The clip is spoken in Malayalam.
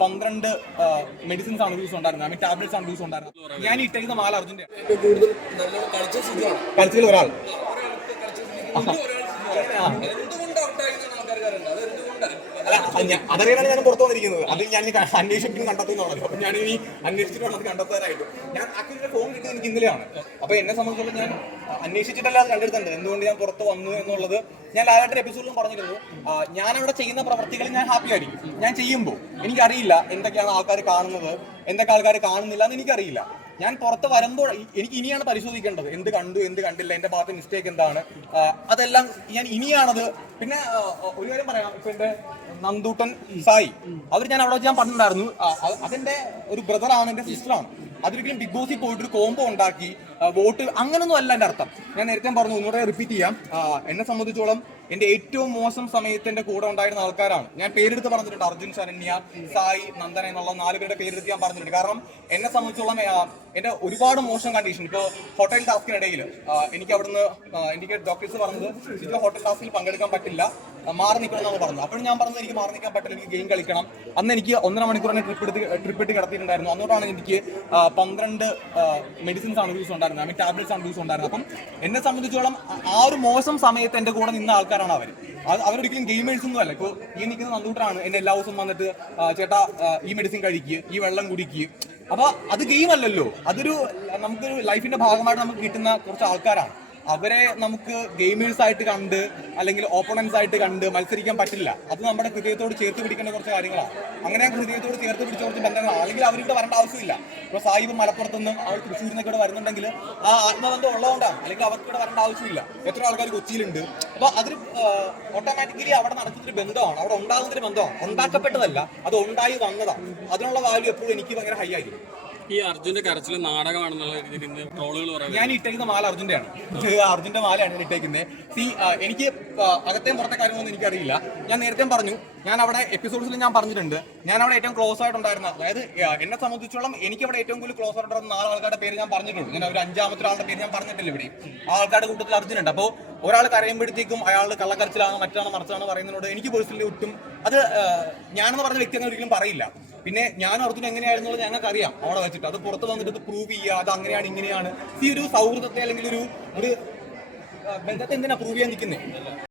പന്ത്രണ്ട് മെഡിസിൻസ് ആണ് യൂസ് ഉണ്ടായിരുന്നത്. ഐ മീൻ ടാബ്ലറ്റ്സ് ആണ് യൂസ് ഉണ്ടായിരുന്നത്. ഞാൻ ഇട്ടേക്കുന്ന മാല അർജുന്റെ കളിച്ചതിൽ ഒരാൾ. എന്തുകൊണ്ട് അത് എന്തുകൊണ്ടാണ് അല്ല, ഞാൻ- പുറത്തു വന്നിരിക്കുന്നത്. അത് ഞാൻ ഇനി ക- അന്വേഷിക്കും കണ്ടെത്തുന്നുള്ളത് അപ്പൊ ഞാൻ ഇനി അന്വേഷിച്ചിട്ടാണ് അത് കണ്ടെത്താനായിട്ട്. ഞാൻ ആക്ച്വലി ഫോൺ കിട്ടിയത് എനിക്ക് ഇന്നലെയാണ്. അപ്പൊ എന്നെ സംബന്ധിച്ചിടത്തോളം ഞാൻ അന്വേഷിച്ചിട്ടല്ല അത് എന്തുകൊണ്ട് ഞാൻ പുറത്ത് വന്നു എന്നുള്ളത് ഞാൻ ലാലായിട്ട് എപ്പിസോഡിലും പറഞ്ഞിരുന്നു. ഞാൻ അവിടെ ചെയ്യുന്ന പ്രവർത്തികൾ ഞാൻ ഹാപ്പി ആയിരിക്കും. ഞാൻ ചെയ്യുമ്പോൾ എനിക്കറിയില്ല എന്തൊക്കെയാണ് ആൾക്കാർ കാണുന്നത് എന്തൊക്കെ ആൾക്കാർ കാണുന്നില്ല എന്ന് എനിക്കറിയില്ല. ഞാൻ പുറത്ത് വരുമ്പോൾ എനിക്ക് ഇനിയാണ് പരിശോധിക്കേണ്ടത്. എന്ത് കണ്ടു എന്ത് കണ്ടില്ല എന്റെ ഭാഗത്ത് മിസ്റ്റേക്ക് എന്താണ്? അതെല്ലാം ഞാൻ ഇനിയാണത്. പിന്നെ ഒരു കാര്യം പറയാം. ഇപ്പൊ എന്റെ നന്ദൂട്ടൻ സായി അവർ ഞാൻ അവിടെ ഞാൻ പറഞ്ഞിട്ടുണ്ടായിരുന്നു. അതെന്റെ ഒരു ബ്രദറാണ് എന്റെ സിസ്റ്ററാണ് അതൊരിക്കലും ബിഗ് ബോസിൽ പോയിട്ട് ഒരു കോംബോ ഉണ്ടാക്കി വോട്ട് അങ്ങനൊന്നും അല്ല എന്റെ അർത്ഥം. ഞാൻ നേരത്തെ പറഞ്ഞു ഒന്നുകൂടെ റിപ്പീറ്റ് ചെയ്യാം. എന്നെ സംബന്ധിച്ചോളം എന്റെ ഏറ്റവും മോശം സമയത്ത് കൂടെ ഉണ്ടായിരുന്ന ആൾക്കാരാണ്. ഞാൻ പേരെടുത്ത് പറഞ്ഞിട്ടുണ്ട് അർജുൻ ശരണ്യ സായി നന്ദന എന്നുള്ള നാല് പേരുടെ പേരെടുത്ത് ഞാൻ പറഞ്ഞിട്ടുണ്ട്. കാരണം എന്നെ സംബന്ധിച്ചോളം എന്റെ ഒരുപാട് മോശം കണ്ടീഷൻ ഇപ്പോൾ ഹോട്ടൽ ടാസ്കിനിടയിൽ എനിക്ക് അവിടുന്ന് എനിക്ക് ഡോക്ടേഴ്സ് പറഞ്ഞത് ഇത് ഹോട്ടൽ ടാസ്കിൽ പങ്കെടുക്കാൻ പറ്റില്ല മാറി നിൽക്കണം എന്നാണ് പറഞ്ഞത്. അപ്പോഴും ഞാൻ പറഞ്ഞത് എനിക്ക് മാറി നിൽക്കാൻ പറ്റില്ല എനിക്ക് ഗെയിം കളിക്കണം. അന്ന് എനിക്ക് ഒന്നര മണിക്കൂറിനെ ട്രിപ്പ് എടുത്ത് ട്രിപ്പ് ഇട്ട് കിടത്തിയിട്ടുണ്ടായിരുന്നു. അന്നോട്ടാണ് എനിക്ക് പന്ത്രണ്ട് മെഡിസിൻസ് ആണ് യൂസ് ഉണ്ടായിരുന്നത്. ഐ മീൻ ടാബ്ലറ്റ്സ് ആണ് യൂസ് ഉണ്ടായിരുന്നത് അപ്പം എന്നെ സംബന്ധിച്ചോളം ആ- ഒരു മോശം സമയത്ത് എന്റെ കൂടെ നിന്ന ആൾക്കാരാണ് അവർ അവരൊരിക്കലും ഗെയിമേഴ്സ് ഒന്നും അല്ല. ഇപ്പോൾ ഈ നിൽക്കുന്ന നന്ദൂട്ടറാണ് എന്നെ എല്ലാ ദിവസവും വന്നിട്ട് ചേട്ടാ ഈ മെഡിസിൻ കഴിക്കുക ഈ വെള്ളം കുടിക്കുക അപ്പൊ അത് ഗെയിം അല്ലല്ലോ. അതൊരു നമുക്കൊരു ലൈഫിന്റെ ഭാഗമായിട്ട് നമുക്ക് കിട്ടുന്ന കുറച്ച് ആൾക്കാരാണ്. അവരെ നമുക്ക് ഗെയിമേഴ്സ് ആയിട്ട് കണ്ട് അല്ലെങ്കിൽ ഓപ്പണൻസ് ആയിട്ട് കണ്ട് മത്സരിക്കാൻ പറ്റില്ല. അത് നമ്മുടെ ഹൃദയത്തോട് ചേർത്ത് പിടിക്കേണ്ട കുറച്ച് കാര്യങ്ങളാണ്. അങ്ങനെ ഹൃദയത്തോട് ചേർത്ത് പിടിച്ച കുറച്ച് ബന്ധങ്ങളാണ്. അല്ലെങ്കിൽ അവരിവിടെ വരേണ്ട ആവശ്യമില്ല. ഇപ്പോൾ സാഹിബ് മലപ്പുറത്ത് നിന്ന് അവർ തൃശ്ശൂരിൽ ഇവിടെ വരുന്നുണ്ടെങ്കിൽ ആ ആത്മബന്ധം ഉള്ളതുകൊണ്ടാണ്. അല്ലെങ്കിൽ അവർക്ക് ഇവിടെ വരേണ്ട ആവശ്യമില്ല. എത്ര ആൾക്കാർ കൊച്ചിയിലുണ്ട്. അപ്പൊ അതൊരു ഓട്ടോമാറ്റിക്കലി അവിടെ നടക്കുന്നൊരു ബന്ധമാണ്. അവിടെ ഉണ്ടാകുന്നൊരു ബന്ധമാണ്. ഉണ്ടാക്കപ്പെട്ടതല്ല. അത് ഉണ്ടായി വന്നതാണ്. അതിനുള്ള വാല്യൂ എപ്പോഴും എനിക്ക് ഭയങ്കര ഹൈ ആയിരിക്കും. ഈ അർജുന്റെ കരച്ചിൽ നാടകമാണെന്നുള്ള രീതിയിൽ ഇന്ന് ട്രോളുകൾ പറയുന്നത് ഞാൻ ഇട്ടേക്കുന്ന മാല അർജുന്റെ ആണ് അർജുന്റെ മാലയാണ് ഞാൻ ഇട്ടേക്കുന്നത്. സി എനിക്ക് അകത്തെയും പുറത്തെ കാര്യമൊന്നും എനിക്കറിയില്ല. ഞാൻ നേരത്തെ പറഞ്ഞു. ഞാൻ അവിടെ എപ്പിസോഡ്സിൽ ഞാൻ പറഞ്ഞിട്ടുണ്ട്. ഞാൻ അവിടെ ഏറ്റവും ക്ലോസ് ആയിട്ടുണ്ടായിരുന്ന അതായത് എന്നെ സംബന്ധിച്ചോളം എനിക്ക് അവിടെ ഏറ്റവും കൂടുതൽ ക്ലോസ് ആയിട്ടുണ്ടായിരുന്ന നാല് ആൾക്കാരുടെ പേര് ഞാൻ പറഞ്ഞിട്ടുണ്ട്. ഞാൻ ഒരു അഞ്ചാമത്തെ ഒരാളുടെ പേര് ഞാൻ പറഞ്ഞിട്ടില്ല ഇവിടെ ആ ആൾക്കാരുടെ കൂട്ടത്തിൽ അർജുനുണ്ട്. അപ്പോൾ ഒരാൾ കരയുമ്പോഴത്തേക്കും അയാൾ കള്ളക്കരച്ചിലാണ് മറ്റാണ് മറിച്ചാണ് പറയുന്നതിനോട് എനിക്ക് പേഴ്സണലി ഒട്ടും അത് ഞാനെന്ന് പറഞ്ഞ വ്യക്തി അങ്ങനെ ഒരിക്കലും പറയില്ല. പിന്നെ ഞാൻ അർജുൻ എങ്ങനെയായിരുന്നുള്ളത് ഞങ്ങൾക്ക് അറിയാം അവിടെ വെച്ചിട്ട്. അത് പുറത്ത് വന്നിട്ട് പ്രൂവ് ചെയ്യുക. അത് അങ്ങനെയാണ് ഇങ്ങനെയാണ്. ഈ ഒരു സൗഹൃദത്തെ അല്ലെങ്കിൽ ഒരു ഒരു ബന്ധത്തെ എന്തിനാ പ്രൂവ് ചെയ്യാൻ നിൽക്കുന്നത്